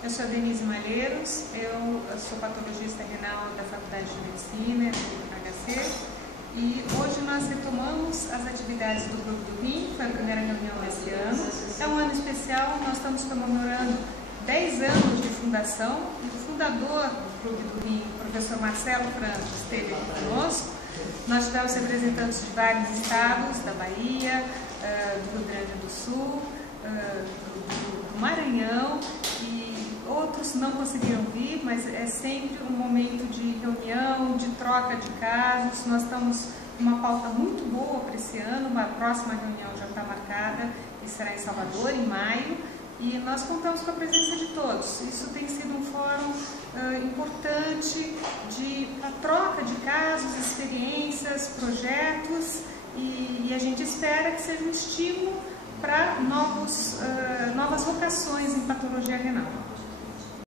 Eu sou a Denise Malheiros, eu sou patologista renal da Faculdade de Medicina, do HC, e hoje nós retomamos as atividades do Clube do Rim, foi a primeira reunião desse ano. É um ano especial, nós estamos comemorando 10 anos de fundação, e o fundador do Clube do Rim, o professor Marcelo Franco, esteve aqui conosco. Nós tivemos representantes de vários estados, da Bahia, do Rio Grande do Sul, do Maranhão, e outros não conseguiram vir, mas é sempre um momento de reunião, de troca de casos. Nós estamos com uma pauta muito boa para esse ano, uma próxima reunião já está marcada e será em Salvador, em maio, e nós contamos com a presença de todos. Isso tem sido um fórum importante para troca de casos, experiências, projetos, e a gente espera que seja um estímulo para novas vocações em patologia renal.